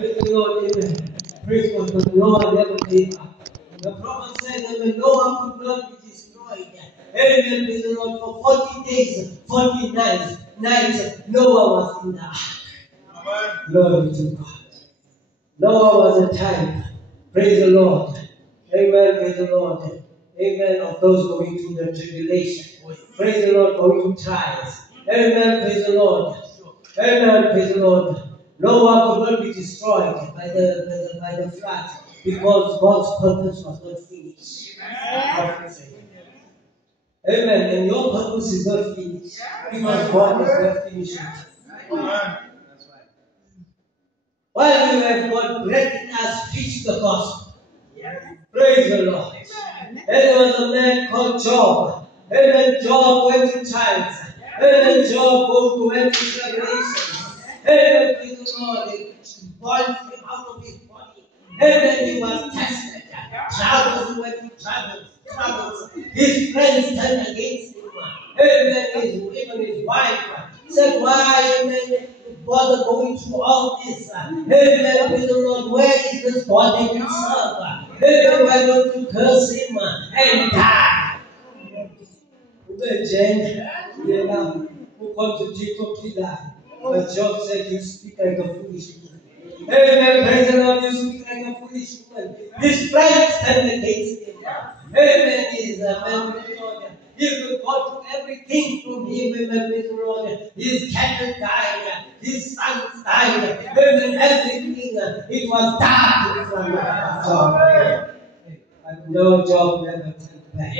Praise the Lord, amen. Praise God, but Noah never gave up. The prophet said that when Noah could not be destroyed, amen, praise the Lord, for 40 days, 40 nights, Noah was in the ark. Glory to God. Noah was a type, praise the Lord, amen, praise the Lord, amen, of those going through the tribulation, praise the Lord, going through trials, amen, praise the Lord, amen, praise the Lord. Noah could not be destroyed by the flood because God's purpose was not finished. Amen, and your purpose is not finished because God is not finished. While you have got breath in us, preach the gospel. Praise the Lord. And there was a man called Job. Amen. Job went to trials. Amen. Job went to tribulations. Amen. Praise the Lord. It boiled him out of his body. Amen. He was tested. Troubles went through troubles. His friends turned against him. Amen. Even his wife said, why, amen, bother going through all this? Amen. Praise the Lord. Where is this God that you serve? Amen. Why don't you curse him and die? Who come to Jacob to die? But Job said, you speak like a foolish woman. Amen. Praise the Lord. You speak like a foolish woman. His friends stand against him. Amen. His man, if God took everything from him, amen, praise the Lord. His cattle died, his sons died, amen, everything. It was dark in front of Job. But no, Job never turned back.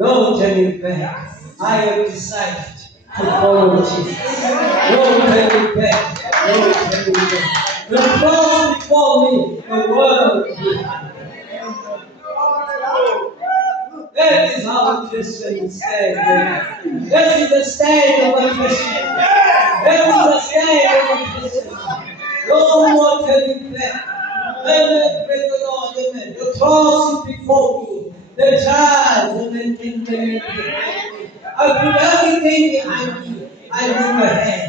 No turning back. I have decided to follow Jesus. No turning back. No turning back. The cross before me, the world behind. That is how a Christian stand. That is the stand of a Christian. That is the stand of a Christian. No more turning back. Amen. Praise the Lord. Amen. The cross is before me. The trials, amen, can be behind me. I put everything behind me. I look ahead.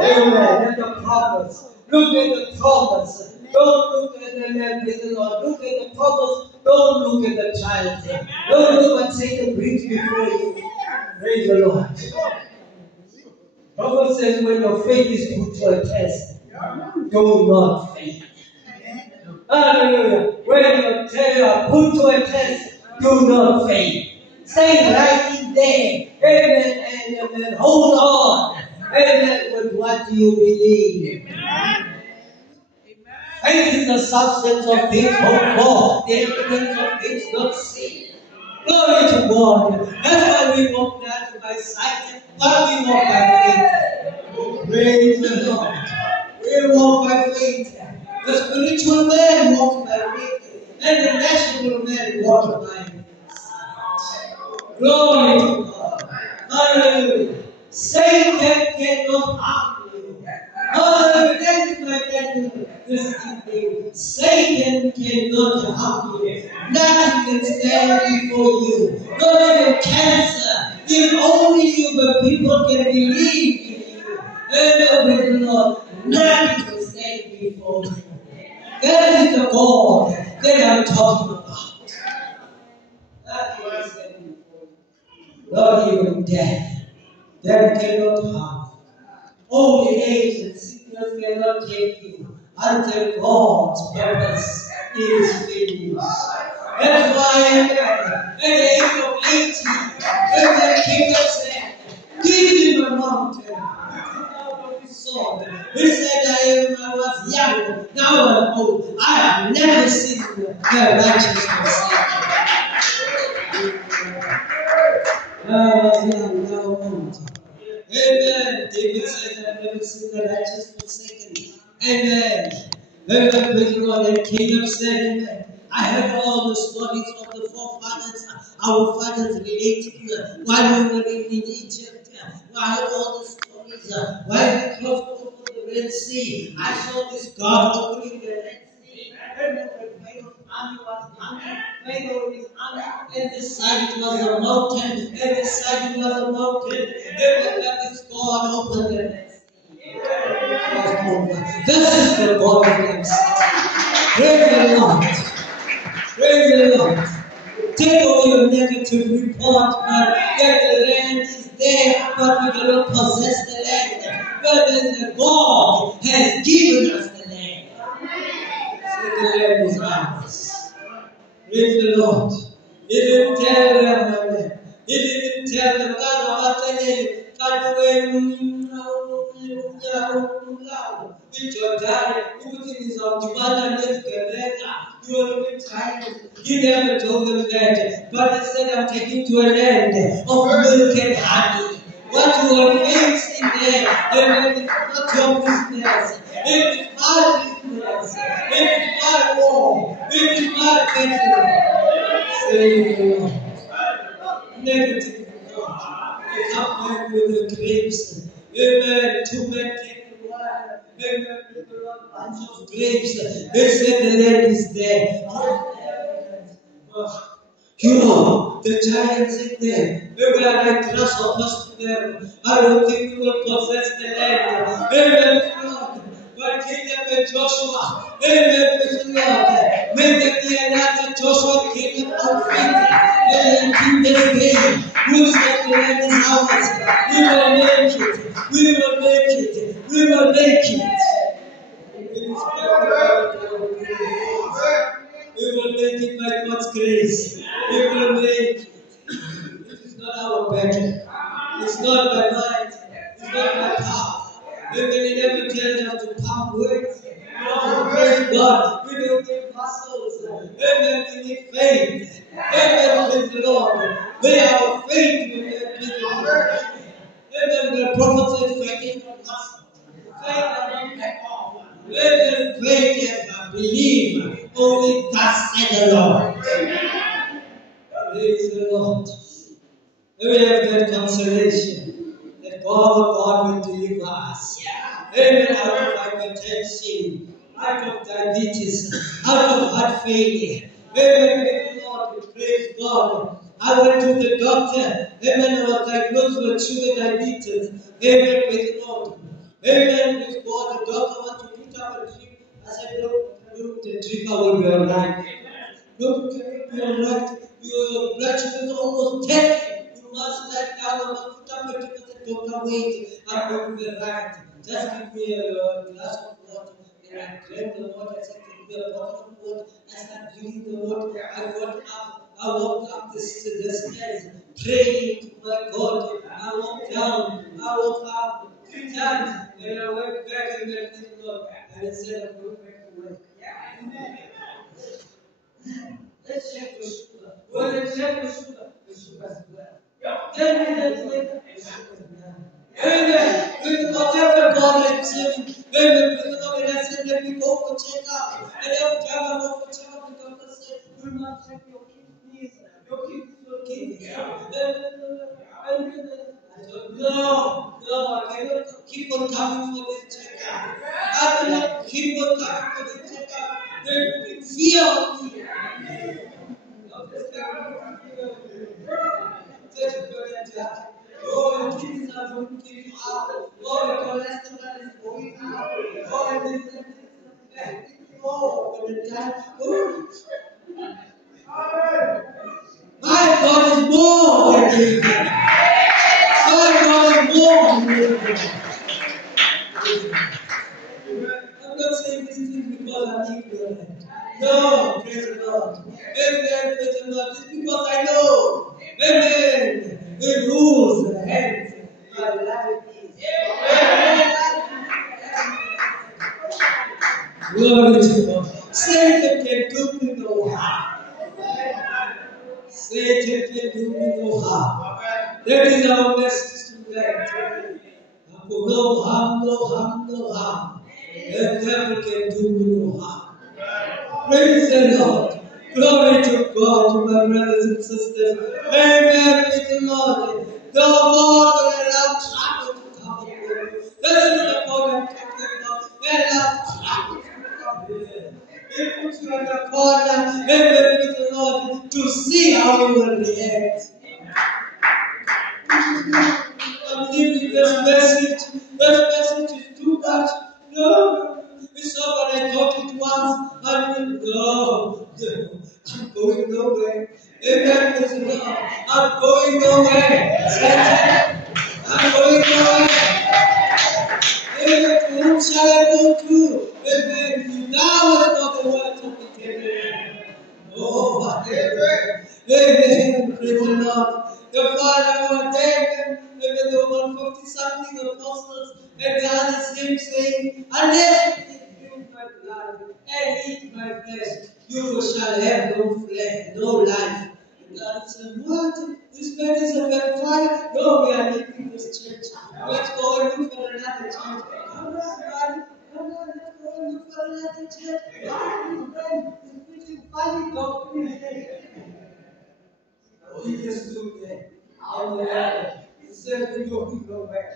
Amen. And the promise. Look at the promise. Don't look at the man, praise the Lord. Look at the promise. Don't look at the trials. Don't look what Satan brings before you. Praise the Lord. Proverbs says when your faith is put to a test, do not faint. Hallelujah. When you are put to a test, do not faint. Stay right in there. Amen. And amen. Hold on. Amen. With what you believe. Amen. Faith is the substance of things hoped for, the evidence of things not seen. Glory to God. That's why we walk not by sight, but we walk by faith. Praise the Lord. We walk by faith. The spiritual man walks by faith, and the natural man walks by faith. Glory to God. Hallelujah. Satan cannot harm you. Hallelujah. This evening, Satan cannot harm you. Nothing can stand before you. Not even cancer. If only you, but people can believe in you. And with the Lord, nothing can stand before you. That is the God that I'm talking about. Nothing can stand before you. Not even death. Death cannot harm. Only age and sickness cannot take you until God's purpose is finished. That's why at the age of 80, when the king said, give him a mountain. He said, I was young, now I'm old. I have never seen the righteous forsaken. I was young, now old. Amen. David said, I've never seen the righteous forsaken. Amen. Amen. Praise the Lord. And Caleb said, amen. I heard all the stories of the forefathers, our fathers relating while we were in Egypt. I heard all the stories while we crossed over the Red Sea. I saw this God opening the Red Sea. Remember, Pharaoh's army was coming. Pharaoh with his army, and this side it was a mountain, and this side it was a mountain. And this God opened the Red Sea. It was over. This is the God that I'm serving. Praise the Lord. Praise the Lord. Take away your negative report, man, that the land is there, but we cannot possess the land. But the God has given us the land. So the land is ours. Praise the Lord. He didn't tell them, man. He didn't tell them, God, he never told them that, but he said, I'm taking to a land of milk and honey. What you are facing there, it is not your business. It is my business. It is my war. It is my battle. Say the Lord. Negative. They come back with the grapes. Amen. 2 men take the water. Amen. With a bunch of grapes. They said the land is there. The giants in there. We are like grasshoppers to them. I don't think we will possess the land. Amen. But Caleb and Joshua, amen, praise the Lord. May there be another Joshua, Caleb, outfit. And in this day, we say the land is ours. We will make it. We will make it. We will make it. We will make it by God's grace. We will make it. It is not our battle. It's not by might. It's not by power. Amen. He never tells us to pump words. Praise God. We don't need muscles. Amen. We need faith. Amen. Praise the Lord. May our faith be the Lord. Amen. The prophet said, faith is not muscle. Faith is not power. Amen. Faith is believe. Only thus said the Lord. Praise the Lord. We have that consolation that God will deliver us. Amen. Out of hypertension, out of diabetes, out of heart failure. Amen. Praise Lord. We praise God. I went to the doctor. Amen. I was diagnosed with sugar diabetes. Amen. Praise the Lord. Amen. Praise God. The doctor wanted to put up a drip. I said, look, the drip will be alright. Look, it will be alright. Your blood sugar is almost 10. You must lie down and put up a drip. I said, doctor, wait. I'm going to be right. Just give me a glass of water. And I drank the water. I said, give me a bottle of water. I started drinking the water. I walked up the stairs, praying to my God. I walked down. I walked up 3 times. And I went back and met the Lord. And I said, I'm going back to work. Let's check the sugar. When I check the sugar is well. 10 minutes later, the sugar is down. Amen. With whatever God I'm serving. Amen. With the Lord, and I said, let me go for check-up. And every time I go for check-up, the doctor said, do not check your kidneys. Your kidneys will kill you. I said, no, I cannot keep on coming for this check-up. I cannot keep on coming for this check-up. There will be fear of me. Oh, your kidneys are going to give you out. Oh, your cholesterol is going out. Oh, this is that. Oh, the time. Oh. My God is more than you. My God is more than you. I'm not saying these things because I'm ignorant. No, praise the Lord. Amen, praise the Lord. It's because I know. Amen. It rules the hands. My life is. Glory to God. Satan can do me no harm. Satan can do me no harm. That is our message tonight. No harm, no harm, no harm. The devil can do me no harm. Praise the Lord. Glory to God, my brothers and sisters. Amen. Praise the Lord. The Lord will allow trouble to come upon you. That is the point I'm talking about. Allow trouble to come here. He puts you in the corner. Amen. Praise the Lord. To see how you will react. I'm leaving this message. This message is too much. No, No, I'm going nowhere. Amen. Praise the Lord. I'm going nowhere. Satan, I'm going nowhere. Amen. To whom shall I go to? Amen. Thou art not the words of the King. Oh, hallelujah. Amen. Praise the Lord. The Father ordained them, and the 150 something apostles, and the others came saying, unless you drink my blood and eat my flesh, you shall have no flesh, no life. And God said, what? This man is a vampire? No, we are leaving this church. Let's go and look for another church. Come on, God. Come on, let's go and look for another church. God, his friend is preaching funny doctrine. Oh, he just stood there on the ladder. He said, we go back.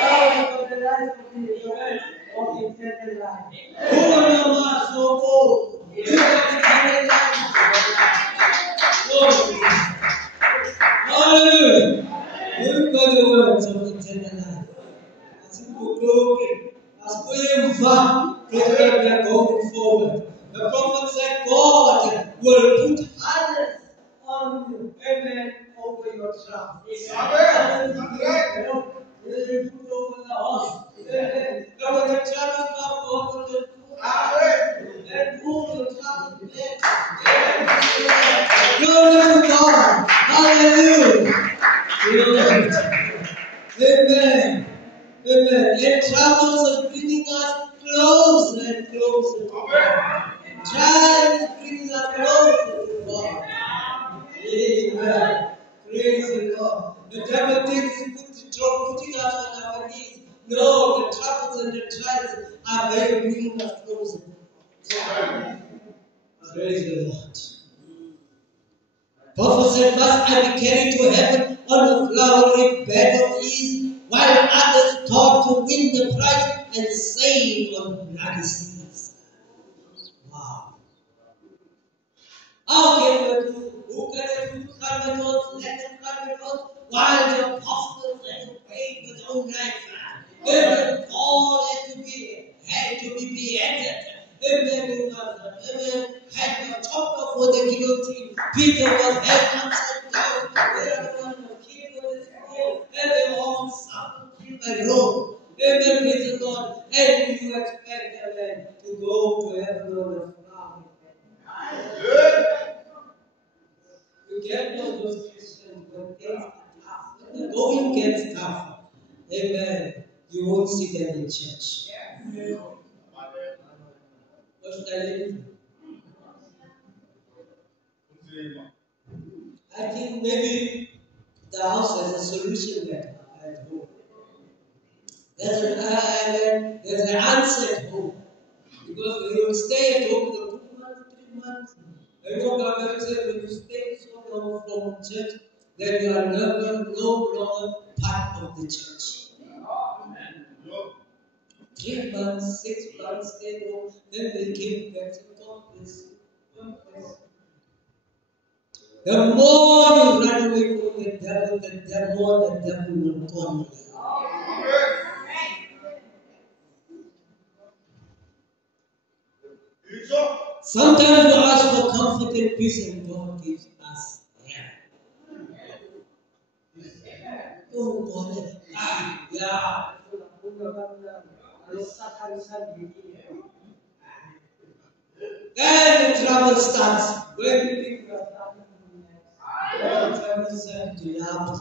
Oh, for the life of the event of the eternal life. Who am I so old? You have eternal life. Oh, hallelujah. Look at the words of eternal life. As we go broken, as we move, we are going forward. The prophet said, God will put others on you. Amen. Over your trust. Amen. They put over the horse. Amen. Now when the troubles come, God will just put others and pull your troubles back. Amen. Glory to God. Hallelujah. Glory. Amen. Amen. And troubles are bringing us closer and closer to God. Trials is bringing us closer to God. Amen. Praise the Lord. The devil thinks putting us on our knees. No, the troubles and the trials are very bringing us closer. Praise the Lord. Prophet said, must I be carried to heaven on a flowery bed of ease, while others thought to win the prize and save on bloody seas? Wow. How can we do? Who can do carpenters, let them carpenters, while the apostles had to pay with their own life? Amen. Paul had to be beheaded. Amen. Amen. Had a chopper for the guillotine. Peter was held upside down. They are the ones who killed with his sword. And they all suffered killed by Rome. Amen. Praise the Lord. And you expect a man to go to heaven on a flower. You get those Christians when things are tough. When the going gets tough. Amen. You won't see them in church. What should I do? I think maybe the house has a solution there at home. There's an answer at home. Because you will stay at home for 2 months, 3 months. I know God said when you stay so long from church, then you are no longer part of the church. 3 months, 6 months, they go, then they came back to God bless you. God bless you. The more you run away from the more the devil will come here. Sometimes we ask for comfort and peace, and God gives us hell. Oh God, yeah. Then the trouble starts. Where do you think you are starting from next? The trouble starts to laugh.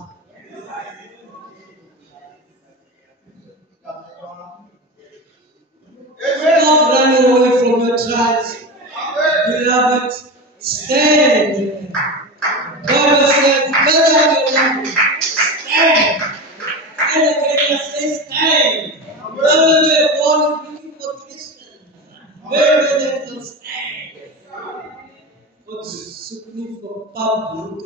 Stop running away from your trials. Beloved, stand. God says, stand. And again, say stand. Whether we are born looking for Christians, whether they will stand. What's looking for public?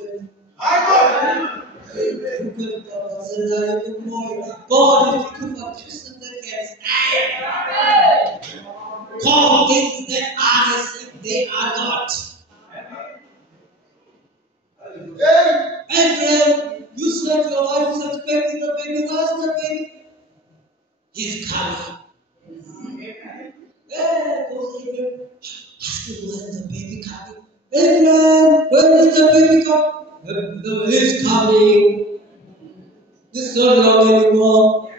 God is looking for Christians that can stand. Call things that are as if they are not. And you said your wife is expecting a baby. Where's the baby? He's coming. Yeah, goes Abraham. asking when the baby coming. Abraham, when is the baby coming? He's coming. This is not long anymore.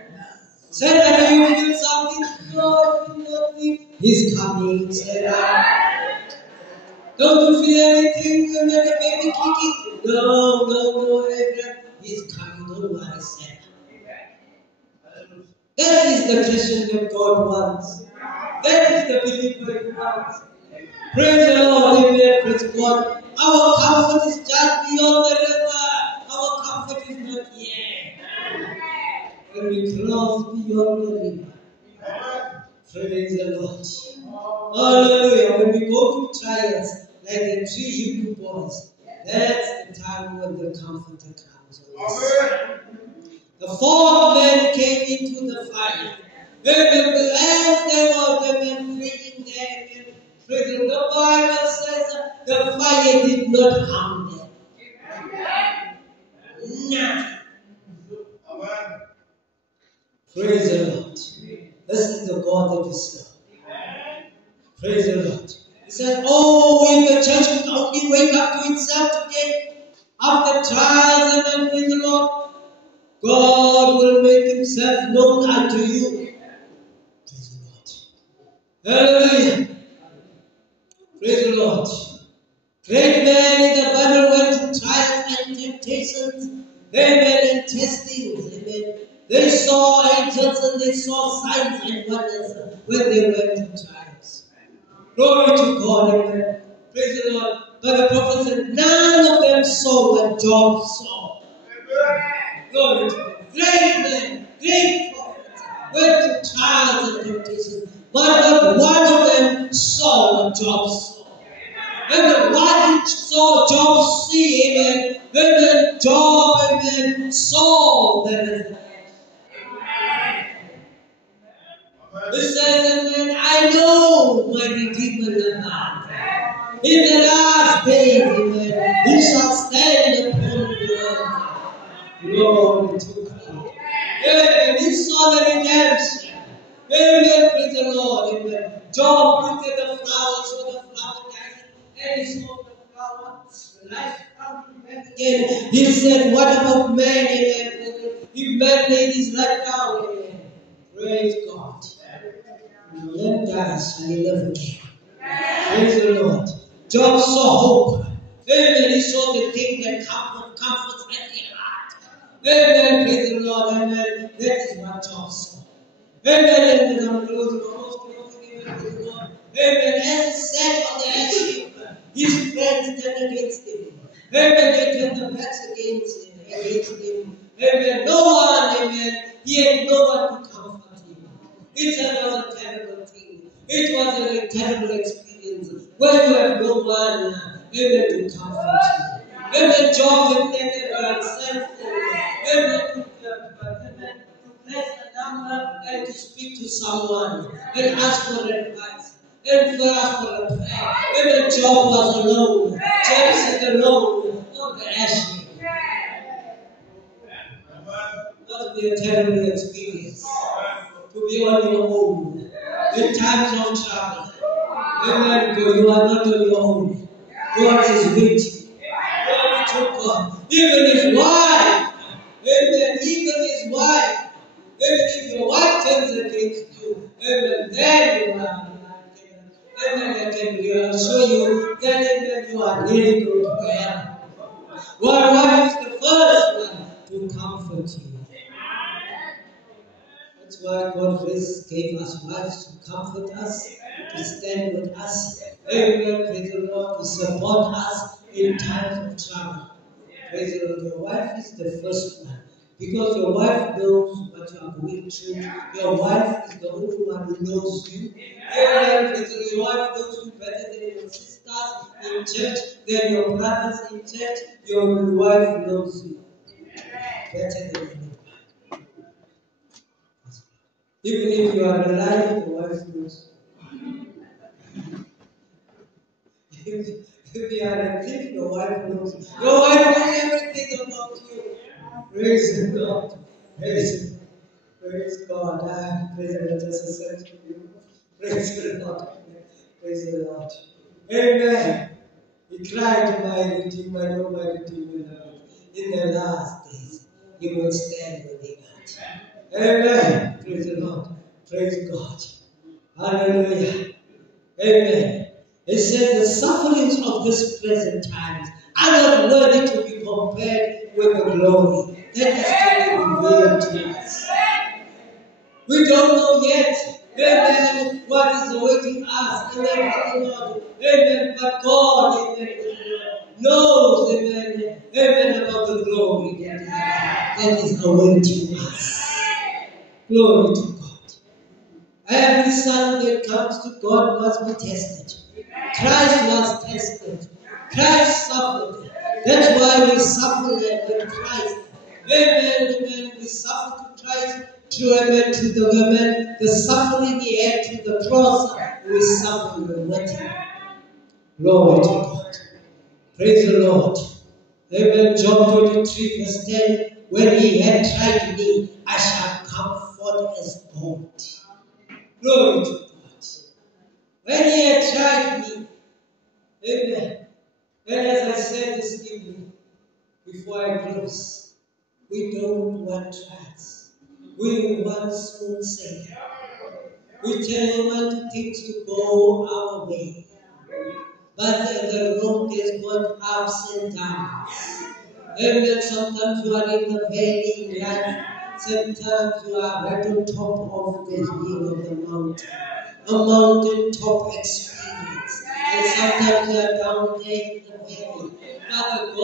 Sarah, do you feel something? No, I feel nothing. He's coming, Sarah. Don't you feel anything when the baby kicking? No, Abraham. He's coming. Don't worry, Sarah. That is the Christian that God wants. That is the believer He wants. Praise the Lord, amen, praise God. Our comfort is just beyond the river. Our comfort is not here. When we cross beyond the river. Praise the Lord. Hallelujah. When we go to trials, like the 3 Hebrew boys, that's the time when the comforter comes. Amen. The 4th man came into the fire. And as they were praying there, the Bible says the fire did not harm them. Nothing. Amen. Praise the Lord. This is the God that we serve. Praise the Lord. He said, oh, if the church would only wake up to itself today, after trials and then praise the Lord, God will make Himself known unto you. Praise the Lord. Hallelujah. Praise the Lord. Great men in the Bible went to trials and temptations. Amen. And testings. Amen. They saw angels and they saw signs and wonders when they went to trials. Glory to God. Amen. Praise the Lord. But the prophet said, none of them saw what Job saw. Glory to God. Great men, great prophets went to trials and temptations. But not one of them saw what Job saw. And what did saw Job see? Amen. Amen. Job, amen, saw the resurrection. He says, amen, I know my Redeemer liveth. In the last days, amen, He shall stand upon the earth. Glory to God. Amen. He saw the redemption. Amen. Praise the Lord. Amen. Job looked at the flowers, saw the flower dying, and he saw the flower, the life coming back again. He said, what about man? Amen. If man laid his life down, amen. Praise God. Let dies and he live again. Praise the Lord. Job saw hope. Amen. He saw the thing that comforts every heart. Amen. Praise the Lord. Amen. That is what Job saw. Amen. And I'm closing. Amen. As he sat on the ash heap, his friends turned against him. Amen. They turned their backs against him. Amen. No one, amen. He had no one to comfort him. It was a terrible thing. It was a terrible experience when you have no one, amen, to comfort you. Amen. Job didn't get himself. Amen. To press a number and to speak to someone and ask for advice. And for ask for a prayer. Amen. Job was alone. Job sat alone on the ash heap. That would be a terrible experience. To be on your own. In times of trouble. Amen. You are not on your own. God is with you. Glory to God. Even his wife. Amen. Even his wife. Even if your wife turns against you. Amen. Then you are. Amen. I can assure you that amen, you are really going to heaven. Your wife is the first one to comfort you. That's why God gave us wives to comfort us, to stand with us. Amen. Praise the Lord. To support us in times of trouble. Praise the Lord. Your wife is the first one. Because your wife knows what you are going through. Your wife is the only one who knows you. Amen. Your wife knows you better than your sisters in church, than your brothers in church. Your wife knows you better than anyone. Even if you are alive, your wife knows you. If you are a thief, your wife knows you. Your wife knows everything about you. Praise God. Praise God. Praise the Lord. Just a second. Praise the Lord. Praise the Lord. Amen. He cried, my Redeemer, no, my Redeemer, Lord. In the last days, He will stand with the earth. Amen. Praise the Lord. Praise God. Hallelujah. Amen. It says the sufferings of this present times are not worthy to be compared with the glory that is to be revealed to us. We don't know yet, amen, what is awaiting us, amen, amen, but God, amen, knows, amen, amen, about the glory that is awaiting us. Glory to God. Every son that comes to God must be tested. Christ was tested. Christ suffered. That's why we suffer with Christ. Amen, amen. We suffer to Christ through, amen, to the women. The suffering He had to the cross, we suffer with Him. Glory to God. Praise the Lord. Amen. John 23 verse 10. When He had tried me, I shall come forth as gold. Glory to God. When He had tried me, amen. And as I said this evening, before I close, we don't want trials. We want smooth sailing. We tell want things to go our way. But the road is going ups and downs. Amen. Sometimes you are in the valley in life. Sometimes you are right on top of the hill of the mountain. A mountain top experience. And sometimes you are down there in the valley. Father God.